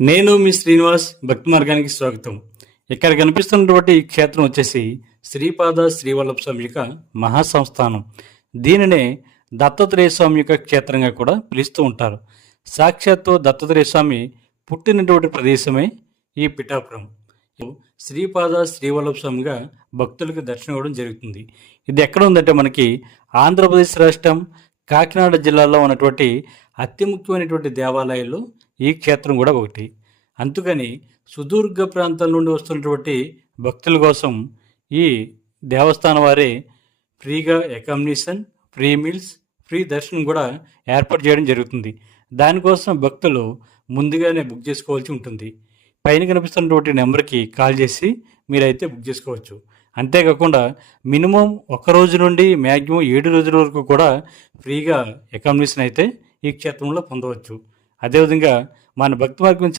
నేను మీ శ్రీనివాస్ భక్తి మార్గానికి స్వాగతం. ఇక్కడ కనిపిస్తున్నటువంటి ఈ క్షేత్రం వచ్చేసి శ్రీపాద శ్రీవల్లభ స్వామి యొక్క మహాసంస్థానం. దీనినే దత్తాత్రేయ స్వామి యొక్క క్షేత్రంగా కూడా పిలుస్తూ ఉంటారు. సాక్షాత్తు దత్తాత్రేయ స్వామి పుట్టినటువంటి ప్రదేశమే ఈ పిఠాపురం. శ్రీపాద శ్రీవల్లభ స్వామిగా భక్తులకు దర్శనం ఇవ్వడం జరుగుతుంది. ఇది ఎక్కడ ఉందంటే మనకి ఆంధ్రప్రదేశ్ రాష్ట్రం కాకినాడ జిల్లాలో ఉన్నటువంటి అతి ముఖ్యమైనటువంటి దేవాలయాల్లో ఈ క్షేత్రం కూడా ఒకటి. అందుకని సుదూర్ఘ ప్రాంతాల నుండి వస్తున్నటువంటి భక్తుల కోసం ఈ దేవస్థానం వారే ఫ్రీగా అకామిడేషన్, ఫ్రీ మీల్స్, ఫ్రీ దర్శనం కూడా ఏర్పాటు చేయడం జరుగుతుంది. దానికోసం భక్తులు ముందుగానే బుక్ చేసుకోవాల్సి ఉంటుంది. పైన కనిపిస్తున్నటువంటి నెంబర్కి కాల్ చేసి మీరైతే బుక్ చేసుకోవచ్చు. అంతేకాకుండా మినిమం 1 రోజు నుండి మ్యాక్సిమం 7 రోజుల వరకు కూడా ఫ్రీగా అకామిడేషన్ అయితే ఈ క్షేత్రంలో పొందవచ్చు. అదేవిధంగా మన భక్తి మార్గం